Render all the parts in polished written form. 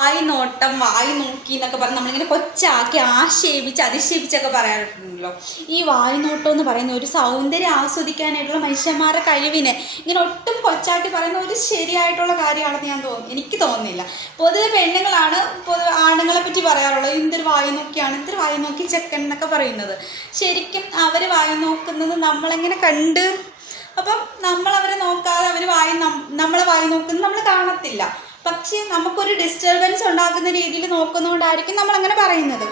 വായി നോട്ടം, വായി നോക്കി എന്നൊക്കെ പറഞ്ഞ് നമ്മളിങ്ങനെ കൊച്ചാക്കി ആക്ഷേപിച്ച് അധിക്ഷേപിച്ചൊക്കെ പറയാറുണ്ടല്ലോ. ഈ വായി നോട്ടം എന്ന് പറയുന്ന ഒരു സൗന്ദര്യം ആസ്വദിക്കാനായിട്ടുള്ള മനുഷ്യന്മാരുടെ കഴിവിനെ ഇങ്ങനെ ഒട്ടും കൊച്ചാക്കി പറയുന്ന ഒരു ശരിയായിട്ടുള്ള കാര്യമാണെന്ന് എനിക്ക് തോന്നുന്നില്ല. പൊതുവെ പെണ്ണുങ്ങളാണ് ആണുങ്ങളെ പറ്റി പറയാറുള്ളത്, എന്തൊരു വായി നോക്കിയാണ്, എന്തൊരു വായി നോക്കി ചെക്കൻ എന്നൊക്കെ പറയുന്നത്. ശരിക്കും അവർ വായി നോക്കുന്നത് നമ്മളെങ്ങനെ കണ്ട്, അപ്പം നമ്മളവരെ നോക്കാതെ അവർ നമ്മളെ വായി നോക്കുന്നത് നമ്മൾ കാണത്തില്ല. പക്ഷേ നമുക്കൊരു ഡിസ്റ്റർബൻസ് ഉണ്ടാക്കുന്ന രീതിയിൽ നോക്കുന്നതുകൊണ്ടായിരിക്കും നമ്മളങ്ങനെ പറയുന്നത്.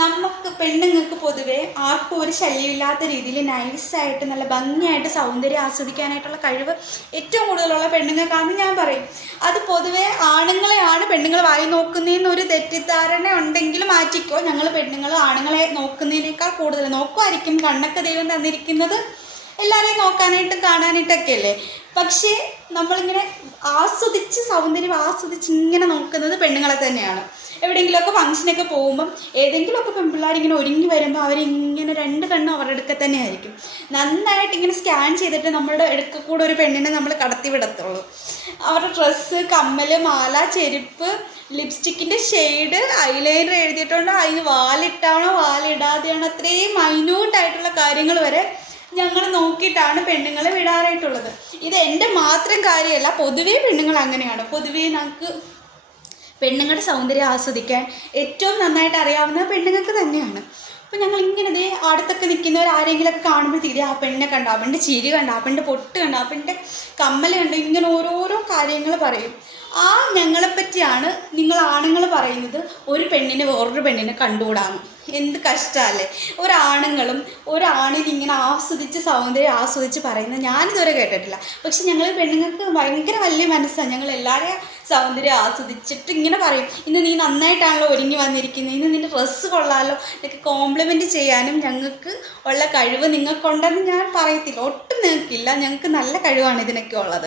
നമുക്ക് പെണ്ണുങ്ങൾക്ക് പൊതുവെ ആർക്കും ഒരു ശല്യമില്ലാത്ത രീതിയിൽ നൈസായിട്ട് നല്ല ഭംഗിയായിട്ട് സൗന്ദര്യം ആസ്വദിക്കാനായിട്ടുള്ള കഴിവ് ഏറ്റവും കൂടുതലുള്ള പെണ്ണുങ്ങൾക്കാണെന്ന് ഞാൻ പറയും. അത് പൊതുവെ ആണുങ്ങളെയാണ് പെണ്ണുങ്ങൾ വായി നോക്കുന്നതെന്നൊരു തെറ്റിദ്ധാരണ ഉണ്ടെങ്കിൽ മാറ്റിക്കോ. ഞങ്ങൾ പെണ്ണുങ്ങൾ ആണുങ്ങളെ നോക്കുന്നതിനേക്കാൾ കൂടുതൽ നോക്കുമായിരിക്കും. കണ്ണൊക്കെ ദൈവം തന്നിരിക്കുന്നത് എല്ലാവരെയും നോക്കാനായിട്ടും കാണാനായിട്ടൊക്കെ അല്ലേ. പക്ഷേ നമ്മളിങ്ങനെ സൗന്ദര്യം ആസ്വദിച്ച് ഇങ്ങനെ നോക്കുന്നത് പെണ്ണുങ്ങളെ തന്നെയാണ്. എവിടെയെങ്കിലുമൊക്കെ ഫംഗ്ഷനൊക്കെ പോകുമ്പം ഏതെങ്കിലുമൊക്കെ പെൺപിള്ളേരിങ്ങനെ ഒരുങ്ങി വരുമ്പോൾ അവരിങ്ങനെ രണ്ട് കണ്ണും അവരുടെ അടുക്ക തന്നെ ആയിരിക്കും. നന്നായിട്ട് ഇങ്ങനെ സ്കാൻ ചെയ്തിട്ട് നമ്മളുടെ അടുക്ക കൂടെ ഒരു പെണ്ണിനെ നമ്മൾ കടത്തി വിടത്തുള്ളൂ. അവരുടെ ഡ്രസ്സ്, കമ്മൽ, മാല, ചെരുപ്പ്, ലിപ്സ്റ്റിക്കിൻ്റെ ഷെയ്ഡ്, ഐലൈനർ എഴുതിയിട്ടുണ്ടോ, അതിന് വാലിട്ടാണോ വാലിടാതെയാണോ, അത്രയും മൈന്യൂട്ടായിട്ടുള്ള കാര്യങ്ങൾ വരെ ഞങ്ങൾ നോക്കിയിട്ടാണ് പെണ്ണുങ്ങളെ വിടാറായിട്ടുള്ളത്. ഇത് എൻ്റെ മാത്രം കാര്യമല്ല, പൊതുവേ പെണ്ണുങ്ങൾ അങ്ങനെയാണ്. പൊതുവേ ഞങ്ങൾക്ക് പെണ്ണുങ്ങളുടെ സൗന്ദര്യം ആസ്വദിക്കാൻ ഏറ്റവും നന്നായിട്ട് അറിയാവുന്നത് പെണ്ണുങ്ങൾക്ക് തന്നെയാണ്. അപ്പോൾ ഞങ്ങളിങ്ങനെ ഇതേ അടുത്തൊക്കെ നിൽക്കുന്നവർ ആരെങ്കിലുമൊക്കെ കാണുമ്പോഴത്തേക്ക് ആ പെണ്ണെ കണ്ടോ, ആ പെണ്ണിൻ്റെ ചിരി കണ്ടോ, ആ പെണ്ണിൻ്റെ പൊട്ട് കണ്ടോ, ആ പെണ്ണിൻ്റെ കമ്മൽ കണ്ടോ, ഇങ്ങനെ ഓരോരോ കാര്യങ്ങൾ പറയും. ആ ഞങ്ങളെപ്പറ്റിയാണ് നിങ്ങൾ ആണുങ്ങൾ പറയുന്നത് ഒരു പെണ്ണിനെ വേറൊരു പെണ്ണിനെ കണ്ടുകൂടാന്ന്. എന്ത് കഷ്ടമല്ലേ. ഒരാണിനിങ്ങനെ സൗന്ദര്യം ആസ്വദിച്ച് പറയുന്നത് ഞാനിതുവരെ കേട്ടിട്ടില്ല. പക്ഷെ ഞങ്ങൾ പെണ്ണുങ്ങൾക്ക് ഭയങ്കര വലിയ മനസ്സാണ്. ഞങ്ങൾ എല്ലാവരെയും സൗന്ദര്യം ആസ്വദിച്ചിട്ട് ഇങ്ങനെ പറയും, ഇന്ന് നീ നന്നായിട്ടാണല്ലോ ഒരുങ്ങി വന്നിരിക്കുന്നത്, ഇന്ന് നിൻ്റെ ഡ്രസ്സ് കൊള്ളാമല്ലോ, ഇതൊക്കെ കോംപ്ലിമെൻറ്റ് ചെയ്യാനും ഞങ്ങൾക്ക് ഉള്ള കഴിവ് നിങ്ങൾക്കുണ്ടെന്ന് ഞാൻ പറയത്തില്ല. ഒട്ടും നിങ്ങൾക്കില്ല. ഞങ്ങൾക്ക് നല്ല കഴിവാണ് ഇതിനൊക്കെ ഉള്ളത്.